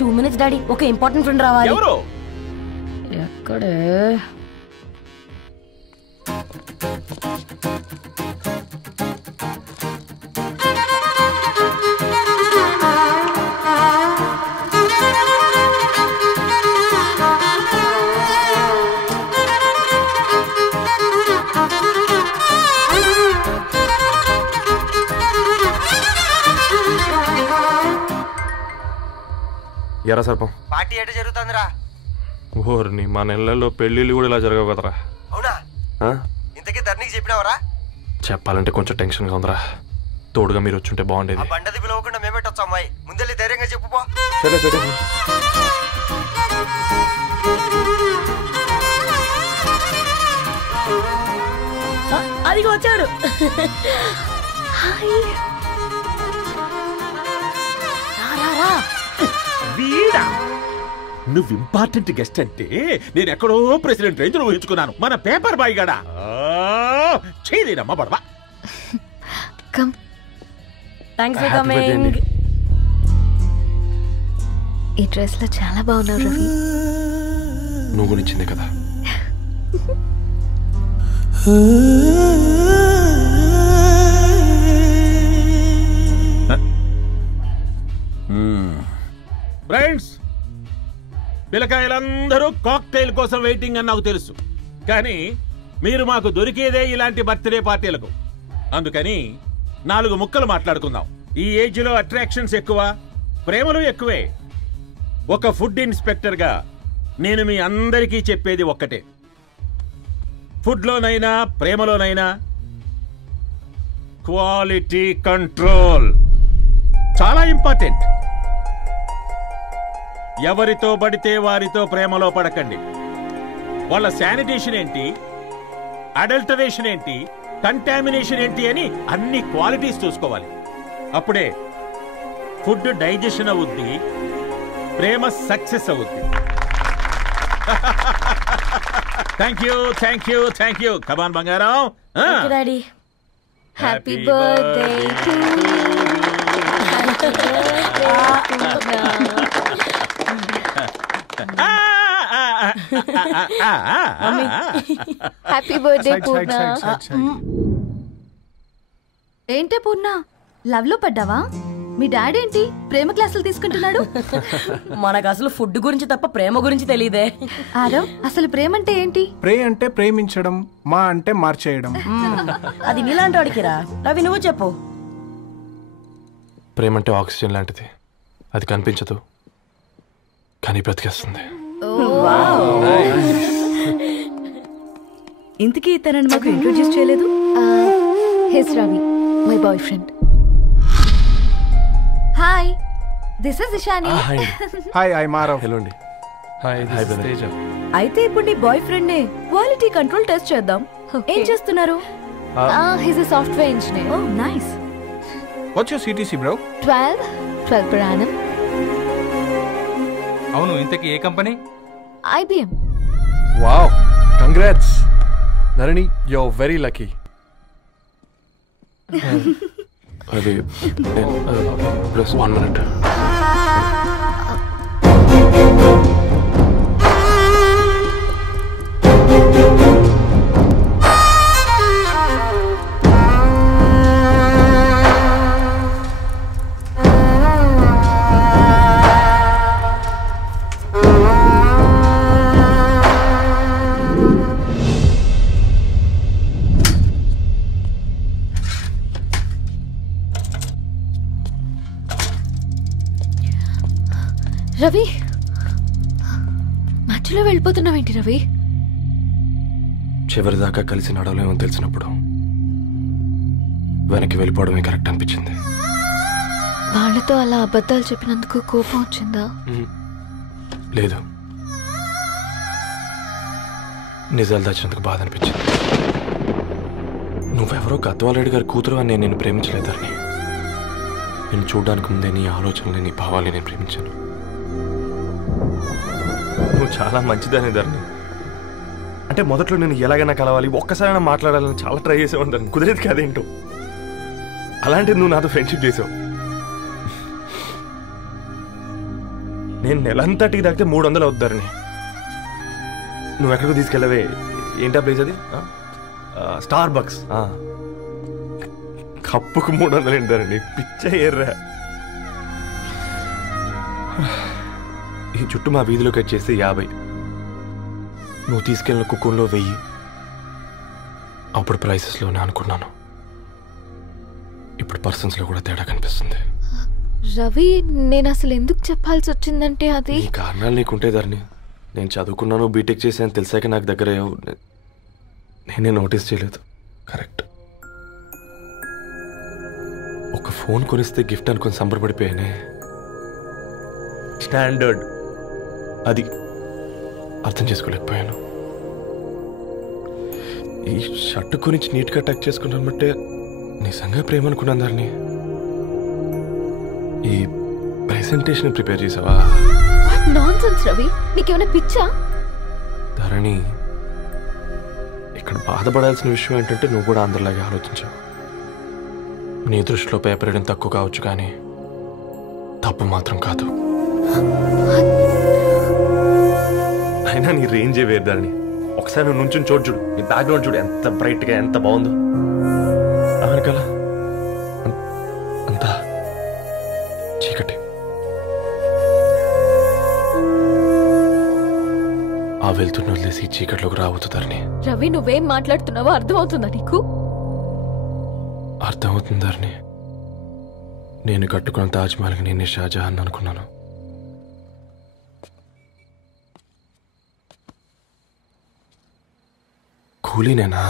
2 minutes daddy, ఒక important friend రావాలి. ఎవరు? ఎక్కడే? ఎరా సర్పం, పార్టీ ఎట జరుగుతుందిరా? ఓర్ని మా నెలల్లో పెళ్ళిళ్ళు కూడా ఇలా జరగవు కదరా. అవునా? ఇంతకీ ధరణికి చెప్పినావరా? చెప్పాలంటే కొంచెం టెన్షన్గా ఉందిరా. తోడుగా మీరు వచ్చుంటే బాగుండేది. బండది పిలవకుండా మేమెట్టొచ్చు అమ్మాయి, ముందెళ్ళి ధైర్యంగా చెప్పుపో. సరే సరే. అదిగో వచ్చాడు. వీడా? నువ్వు ఇంపార్టెంట్ గెస్ట్ అంటే నేను ఎక్కడో ప్రెసిడెంట్ రేంజ్లో ఊహించుకున్నాను. మన పేపర్ బాయ్ గడా చేయలేదమ్మా బడవా. కమ్. Thanks for coming. ఈ డ్రెస్ లో చాలా బాగున్నావు రవి. నువ్వు గురించిందే కదా. ఫ్రెండ్స్, పిల్లకాయలందరూ కాక్టైల్ కోసం వెయిటింగ్ అని నాకు తెలుసు. కానీ మీరు మాకు దొరికేదే ఇలాంటి బర్త్డే పార్టీలకు. అందుకని 4 ముక్కలు మాట్లాడుకుందాం. ఈ ఏజ్ లో అట్రాక్షన్స్ ఎక్కువ, ప్రేమలు ఎక్కువే. ఒక ఫుడ్ ఇన్స్పెక్టర్ గా నేను మీ అందరికీ చెప్పేది ఒక్కటే. ఫుడ్ లోనైనా ప్రేమలోనైనా క్వాలిటీ కంట్రోల్ చాలా ఇంపార్టెంట్. ఎవరితో పడితే వారితో ప్రేమలో పడకండి. వాళ్ళ శానిటేషన్ ఏంటి, అడల్టరేషన్ ఏంటి, కంటామినేషన్ ఏంటి అని అన్ని క్వాలిటీస్ చూసుకోవాలి. అప్పుడే ఫుడ్ డైజెషన్ అవుద్ది, ప్రేమ సక్సెస్ అవుద్ది. Thank you thank you thank you. Come on బంగారం. Daddy, happy birthday to happy birthday Purna. ఏంటే పూర్ణ, లవ్ లో పడ్డావా? మీ డాడీ ఏంటి ప్రేమ క్లాసులు తీసుకుంటున్నాడు? మనకు అసలు ఫుడ్ గురించి తప్ప ప్రేమ గురించి తెలియదే. ఆరవ్, అసలు ప్రేమ అంటే ఏంటి? ప్రే అంటే ప్రేమించడం, మా అంటే మార్చేయడం. అది నీలాంటి వాడికిరా. రవి, నువ్వు చెప్పు. ప్రేమ అంటే ఆక్సిజన్ లాంటిది. అది కనిపించదు కానీ బ్రతికేస్తుంది. ఇంతకీ తనని మాకు ఇంట్రొడ్యూస్ చేయలేదు. He's Ravi, my boy friend. Hi, this is Ishani. Hi, I Marav. Hello అండి. హాయ్ తేజ. అయితే ఇప్పుడు నీ బాయ్ ఫ్రెండ్ నే క్వాలిటీ కంట్రోల్ టెస్ట్ చేద్దాం. ఏం చేస్తున్నారు? He's a software engineer. Oh nice. What's your CTC bro? 12 per annum. అవును, ఇంతకీ ఏ కంపెనీ? IBM. Wow, congrats Dharani, you are very lucky. అది ప్లస్ 1 minute. రవి, మధ్యలో వెళ్ళిపోతున్నావేంటి రవి? చివరిదాకా కలిసి నడవలేమో తెలిసినప్పుడు వెనక్కి వెళ్ళిపోవడమే కరెక్ట్ అనిపించింది. వాళ్ళతో అలా అబద్ధాలు చెప్పినందుకు కోపం వచ్చిందా? లేదు, నిజాలు దాచినందుకు బాధ అనిపించింది. నువ్వెవరో గద్వాలరెడ్డి గారి కూతురు అని నేను ప్రేమించలేదని. నేను చూడడానికి ముందే నీ ఆలోచనలు, నీ భావాలని నేను ప్రేమించాను. నువ్వు చాలా మంచిదని ధరణి. అంటే మొదట్లో నేను ఎలాగైనా కలవాలి, ఒక్కసారైనా మాట్లాడాలని చాలా ట్రై చేసేవాడిని ధరణి. కుదిరేది కాదేంటో. అలాంటిది నువ్వు నాతో ఫ్రెండ్షిప్ చేసావు. నేను నెలంతటికి తాగితే 300 అవుతారని. నువ్వు ఎక్కడికి తీసుకెళ్ళవే? ఏంటా ప్లేస్ అది? Starbucks. కప్పుకు 300 ఏంటారండి? పిచ్చ ఎర్రా. ఈ చుట్టూ మా వీధిలోకి వచ్చేసి 50. నువ్వు తీసుకెళ్ళిన కుక్కర్లో 1000. అప్పుడు ప్రైసెస్లోనే అనుకున్నాను, ఇప్పుడు పర్సన్స్లో కూడా తేడా కనిపిస్తుంది. రవి, నేను అసలు ఎందుకు చెప్పాల్సి వచ్చిందంటే అది ఈ కారణాలు నీకుంటే ధరణి. నేను చదువుకున్నాను, బీటెక్ చేశాను తెలిసాక నాకు దగ్గర నేనే నోటీస్ చేయలేదు. కరెక్ట్. ఒక ఫోన్ కొనిస్తే గిఫ్ట్ అనుకుని సంబరపడిపోయానే. స్టాండర్డ్ అది అర్థం చేసుకోలేకపోయాను. ఈ షర్ట్ గురించి నీట్గా టచ్ చేసుకున్నామంటే నిజంగా ప్రేమ అనుకున్నాను ధరణి. ఈ ప్రెజెంటేషన్ ప్రిపేర్ చేసావా? నాన్సెన్స్ రవి, నీకేమైనా పిచ్చా? ధరణి, ఇక్కడ బాధపడాల్సిన విషయం ఏంటంటే నువ్వు కూడా అందరిలాగే ఆలోచించావు. నీ దృష్టిలో పేపర్ వేయడం తక్కువ కావచ్చు, కానీ తప్పు మాత్రం కాదు. అయినా నీ రేంజే వేరు ధరణి. ఒకసారి నువ్వు నుంచుని చూడు, నీ బ్యాక్గ్రౌండ్ చూడు ఎంత బ్రైట్గా, ఎంత బాగుందో. వెనకాల అంతా చీకటి. ఆ వెళ్తున్న వదిలేసి చీకట్లోకి రాబోతుందని. రవి, నువ్వేం మాట్లాడుతున్నావో అర్థమవుతుందా నీకు? అర్థమవుతుందని. నేను కట్టుకున్న తాజ్మహల్కి నేనే షాజహాన్ అనుకున్నాను. కూలీనేనా?